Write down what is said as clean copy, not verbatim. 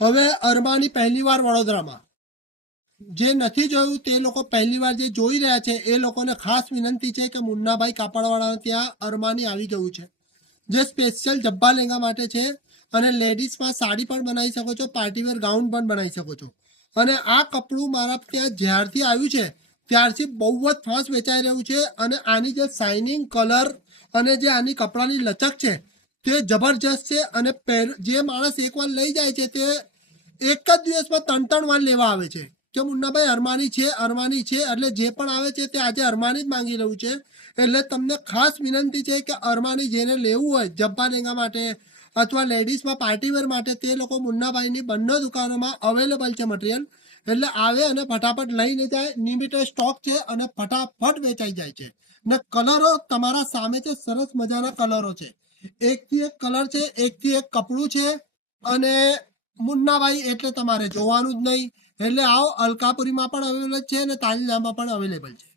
હવે અરમાની પહેલીવાર વડોદરામાં જે નથી જોયું તે લોકો પહેલીવાર જે જોઈ રહ્યા છે એ લોકોને ખાસ વિનંતી છે કે મુન્નાભાઈ કાપડવાળા ત્યાં અરમાની આવી ગયું છે, જે સ્પેશિયલ જબ્બા લેંગા માટે છે. અને લેડીઝમાં સાડી પણ બનાવી શકો છો, પાર્ટીવેર ગાઉન પણ બનાવી શકો છો. અને આ કપડું મારા ત્યાં જ્યારથી આવ્યું છે ત્યારથી બહુ જ ફાસ્ટ વેચાઈ રહ્યું છે. અને આની જે શાઇનિંગ કલર અને જે આની કપડાની લચક છે તે જબરજસ્ત છે. અને જે માણસ એકવાર લઈ જાય છે તે એક જ દિવસમાં 3-3 વાર લેવા આવે છે કે મુન્નાભાઈ અરમાની છે. એટલે જે પણ આવે છે તે આજે અરમાની જ માંગી રહ્યું છે. એટલે તમને ખાસ વિનંતી છે કે અરમાની જેને લેવું હોય જબ્બા લેંગા માટે અથવા લેડીઝમાં પાર્ટીવેર માટે તે લોકો મુન્નાભાઈની બંને દુકાનોમાં અવેલેબલ છે મટીરિયલ. એટલે આવે અને ફટાફટ લઈને જાય. લિમિટેડ સ્ટોક છે અને ફટાફટ વેચાઈ જાય છે. ને કલરો તમારા સામે છે, સરસ મજાના કલરો છે, એકથી એક કલર છે, એકથી એક કપડું છે. અને મુન્નાભાઈ એટલે તમારે જોવાનું જ નહીં. એટલે આવો, અલકાપુરીમાં પણ અવેલેબલ છે અને તાલીલામાં પણ અવેલેબલ છે.